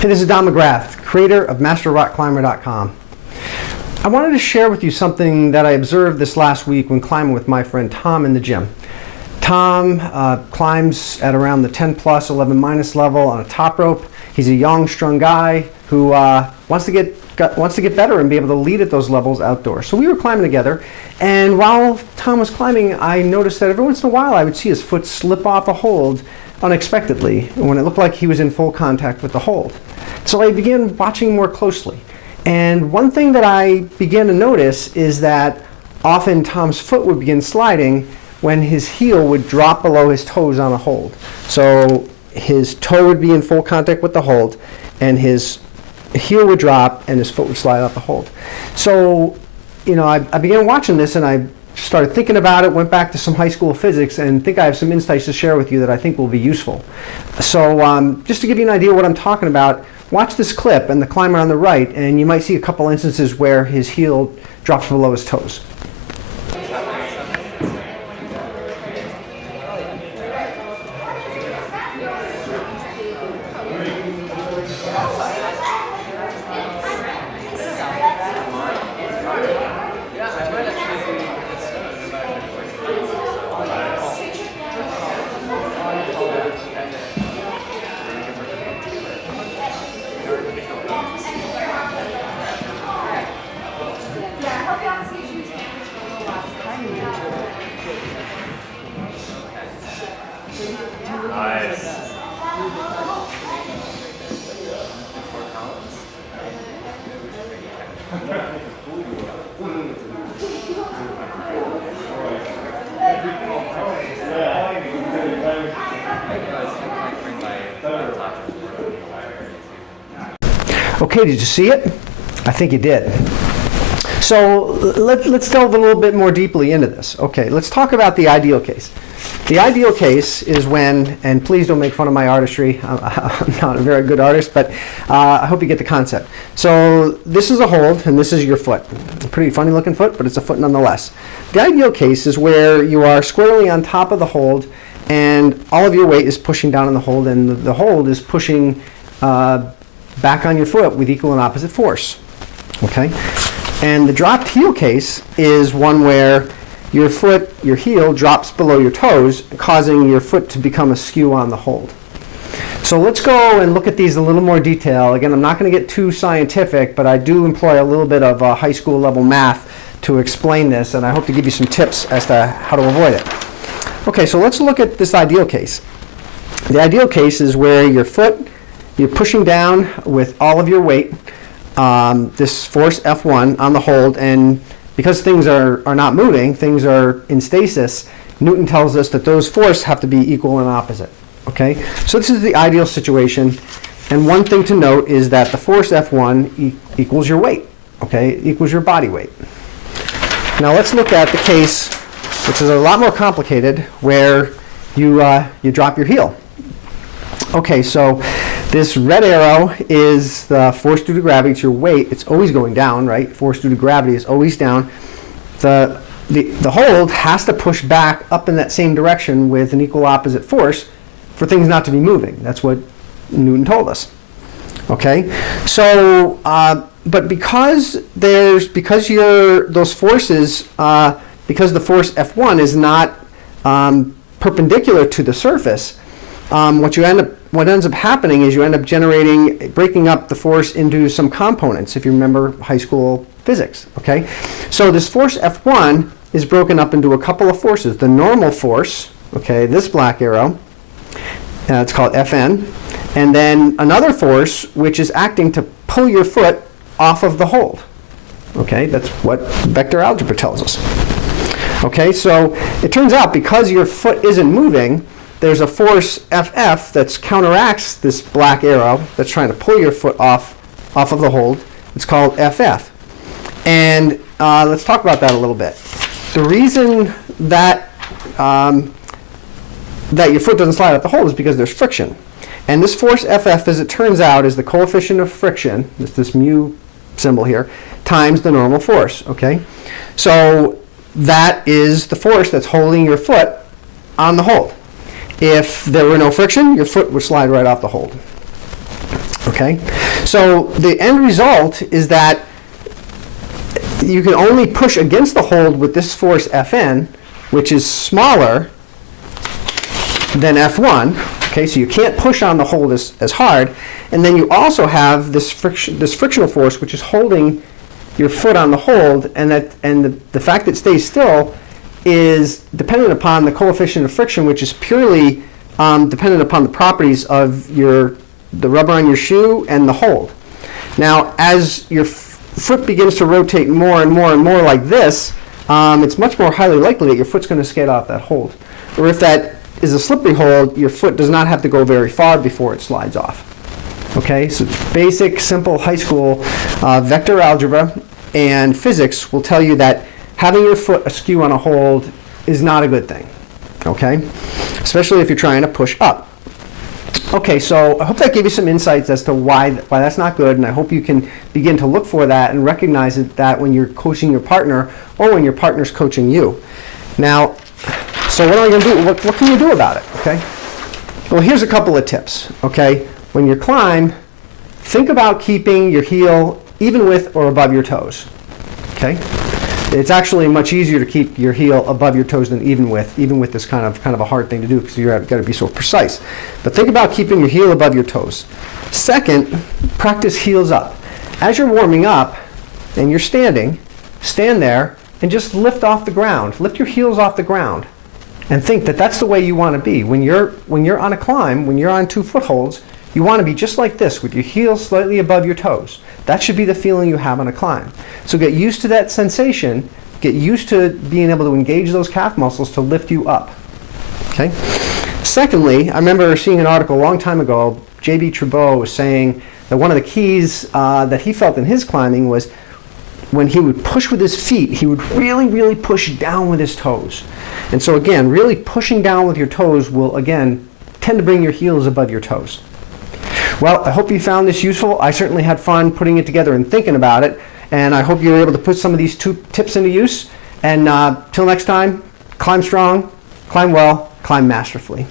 Hey, this is Don McGrath, creator of MasterRockClimber.com. I wanted to share with you something that I observed this last week when climbing with my friend Tom in the gym. Tom climbs at around the 10 plus, 11 minus level on a top rope. He's a young, strong guy who wants to get better and be able to lead at those levels outdoors. So we were climbing together, and while Tom was climbing, I noticed that every once in a while I would see his foot slip off a hold unexpectedly when it looked like he was in full contact with the hold. So I began watching more closely. And one thing that I began to notice is that often Tom's foot would begin sliding when his heel would drop below his toes on a hold. So his toe would be in full contact with the hold, and his heel would drop and his foot would slide off the hold. So, I began watching this, and I started thinking about it, went back to some high school physics, and think I have some insights to share with you that I think will be useful. So just to give you an idea of what I'm talking about, watch this clip and the climber on the right, and you might see a couple instances where his heel drops below his toes. Nice. Okay, did you see it? I think you did. So let's delve a little bit more deeply into this. Okay, let's talk about the ideal case. The ideal case is when, and please don't make fun of my artistry, I'm not a very good artist, but I hope you get the concept. So this is a hold, and this is your foot. A pretty funny looking foot, but it's a foot nonetheless. The ideal case is where you are squarely on top of the hold, and all of your weight is pushing down on the hold, and the hold is pushing back on your foot with equal and opposite force. Okay? And the dropped heel case is one where your heel drops below your toes, causing your foot to become askew on the hold. So let's go and look at these in a little more detail. Again, I'm not going to get too scientific, but I do employ a little bit of high school level math to explain this, and I hope to give you some tips as to how to avoid it. Okay, so let's look at this ideal case. The ideal case is where you're pushing down with all of your weight, this force F1 on the hold, and because things are not moving, things are in stasis, Newton tells us that those forces have to be equal and opposite. Okay, so this is the ideal situation, and one thing to note is that the force F1 equals your weight. Okay, it equals your body weight. Now let's look at the case, which is a lot more complicated, where you drop your heel. Okay, so this red arrow is the force due to gravity. It's your weight. It's always going down, right? Force due to gravity is always down. The hold has to push back up in that same direction with an equal opposite force for things not to be moving. That's what Newton told us. Okay, so but because those forces, because the force F1 is not perpendicular to the surface, what ends up happening is you end up breaking up the force into some components, if you remember high school physics. Okay, so this force F1 is broken up into a couple of forces. The normal force, okay, this black arrow, it's called Fn, and then another force which is acting to pull your foot off of the hold. Okay, that's what vector algebra tells us. Okay, so it turns out because your foot isn't moving, there's a force FF that counteracts this black arrow that's trying to pull your foot off of the hold. It's called FF. And let's talk about that a little bit. The reason that that your foot doesn't slide off the hold is because there's friction. And this force FF, as it turns out, is the coefficient of friction, this mu symbol here, times the normal force. Okay? So that is the force that's holding your foot on the hold. If there were no friction, your foot would slide right off the hold. Okay? Okay? So the end result is that you can only push against the hold with this force Fn, which is smaller than F1. Okay, so you can't push on the hold as hard. And then you also have this frictional force, which is holding your foot on the hold, and the fact that it stays still is dependent upon the coefficient of friction, which is purely dependent upon the properties of the rubber on your shoe and the hold. Now, as your foot begins to rotate more and more and more like this, it's much more highly likely that your foot's going to skate off that hold. Or if that is a slippery hold, your foot does not have to go very far before it slides off. Okay, so basic, simple high school vector algebra and physics will tell you that having your foot askew on a hold is not a good thing. Okay, especially if you're trying to push up. Okay, so I hope that gave you some insights as to why that's not good, and I hope you can begin to look for that and recognize that when you're coaching your partner or when your partner's coaching you. Now, so what am I going to do? What can you do about it? Okay. Well, here's a couple of tips. Okay, when you climb, think about keeping your heel even with or above your toes. Okay. It's actually much easier to keep your heel above your toes than even with this kind of a hard thing to do because you've got to be so precise. But think about keeping your heel above your toes. Second, practice heels up. As you're warming up and you're standing, stand there and just lift off the ground. Lift your heels off the ground and think that that's the way you want to be. When you're on a climb, when you're on 2 footholds, you want to be just like this with your heels slightly above your toes. That should be the feeling you have on a climb. So get used to that sensation. Get used to being able to engage those calf muscles to lift you up. Okay. Secondly, I remember seeing an article a long time ago. J.B. Trudeau was saying that one of the keys that he felt in his climbing was when he would push with his feet, he would really, really push down with his toes. And so again, really pushing down with your toes will again tend to bring your heels above your toes. Well, I hope you found this useful. I certainly had fun putting it together and thinking about it. And I hope you were able to put some of these 2 tips into use. And till next time, climb strong, climb well, climb masterfully.